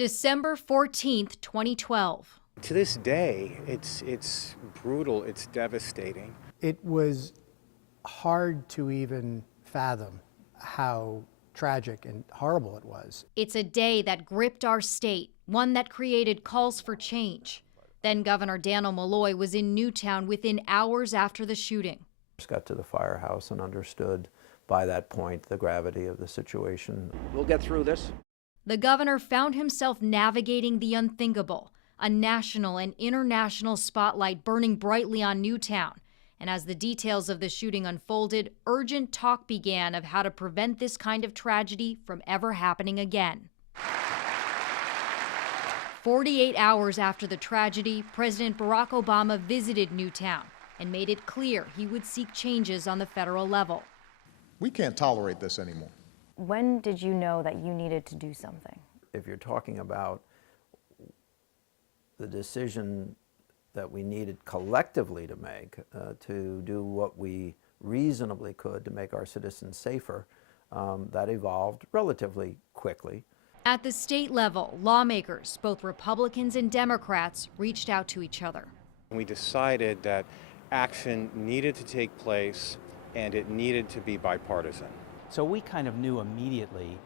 December 14th, 2012. To this day, it's brutal, it's devastating. It was hard to even fathom how tragic and horrible it was. It's a day that gripped our state, one that created calls for change. Then Governor Daniel Malloy was in Newtown within hours after the shooting. Got to the firehouse and understood by that point the gravity of the situation. We'll get through this. The governor found himself navigating the unthinkable, a national and international spotlight burning brightly on Newtown. And as the details of the shooting unfolded, urgent talk began of how to prevent this kind of tragedy from ever happening again. 48 hours after the tragedy, President Barack Obama visited Newtown and made it clear he would seek changes on the federal level. We can't tolerate this anymore. When did you know that you needed to do something? If you're talking about the decision that we needed collectively to make to do what we reasonably could to make our citizens safer, that evolved relatively quickly. At the state level, lawmakers, both Republicans and Democrats, reached out to each other. We decided that action needed to take place and it needed to be bipartisan. So we kind of knew immediately,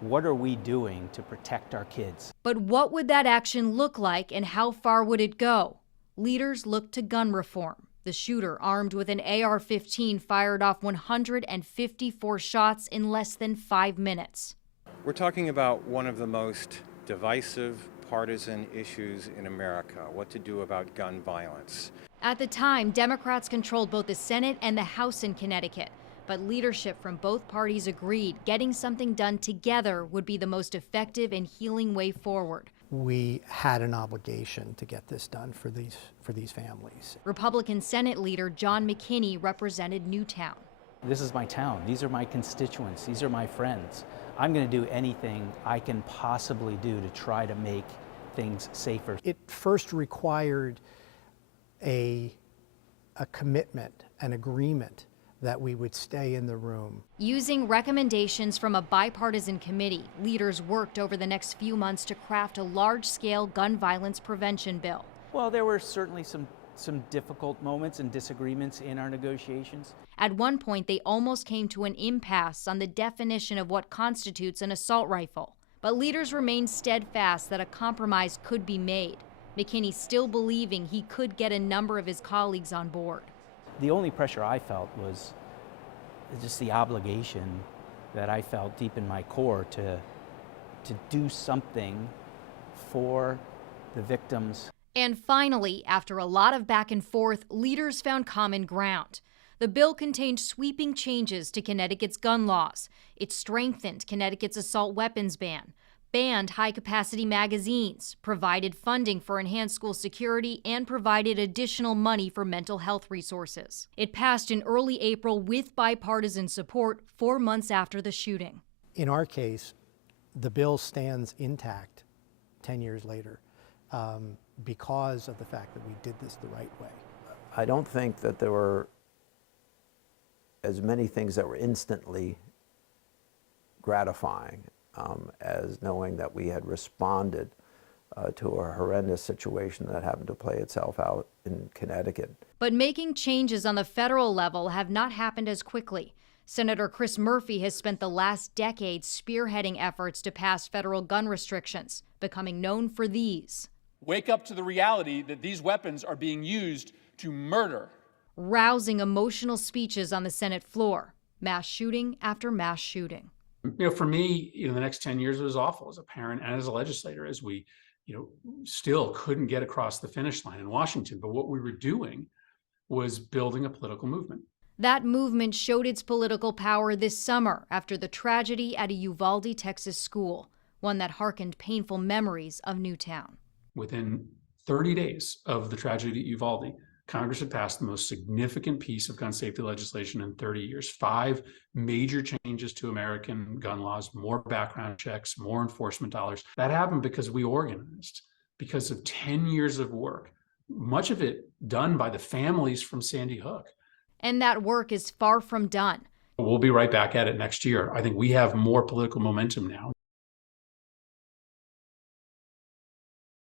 what are we doing to protect our kids? But what would that action look like and how far would it go? Leaders looked to gun reform. The shooter, armed with an AR-15, fired off 154 shots in less than 5 minutes. We're talking about one of the most divisive partisan issues in America, what to do about gun violence. At the time, Democrats controlled both the Senate and the House in Connecticut. But leadership from both parties agreed getting something done together would be the most effective and healing way forward. We had an obligation to get this done for these families. Republican Senate leader John McKinney represented Newtown. This is my town. These are my constituents. These are my friends. I'm going to do anything I can possibly do to try to make things safer. It first required a commitment, an agreement that we would stay in the room. Using recommendations from a bipartisan committee, leaders worked over the next few months to craft a large-scale gun violence prevention bill. Well, there were certainly some difficult moments and disagreements in our negotiations. At one point, they almost came to an impasse on the definition of what constitutes an assault rifle. But leaders remained steadfast that a compromise could be made. McKinney still believing he could get a number of his colleagues on board. The only pressure I felt was just the obligation that I felt deep in my core to do something for the victims. And finally, after a lot of back and forth, leaders found common ground. The bill contained sweeping changes to Connecticut's gun laws. It strengthened Connecticut's assault weapons ban, banned high-capacity magazines, provided funding for enhanced school security, and provided additional money for mental health resources. It passed in early April with bipartisan support 4 months after the shooting. In our case, the bill stands intact 10 years later because of the fact that we did this the right way. I don't think that there were as many things that were instantly gratifying as knowing that we had responded to a horrendous situation that happened to play itself out in Connecticut. But making changes on the federal level have not happened as quickly. Senator Chris Murphy has spent the last decade spearheading efforts to pass federal gun restrictions, becoming known for these. Wake up to the reality that these weapons are being used to murder. Rousing emotional speeches on the Senate floor, mass shooting after mass shooting. For me, the next 10 years was awful as a parent and as a legislator, as we, still couldn't get across the finish line in Washington. But what we were doing was building a political movement. That movement showed its political power this summer after the tragedy at a Uvalde, Texas school, one that harkened painful memories of Newtown. Within 30 days of the tragedy at Uvalde, Congress had passed the most significant piece of gun safety legislation in 30 years. 5 major changes to American gun laws, more background checks, more enforcement dollars. That happened because we organized, because of 10 years of work, much of it done by the families from Sandy Hook. And that work is far from done. We'll be right back at it next year. I think we have more political momentum now.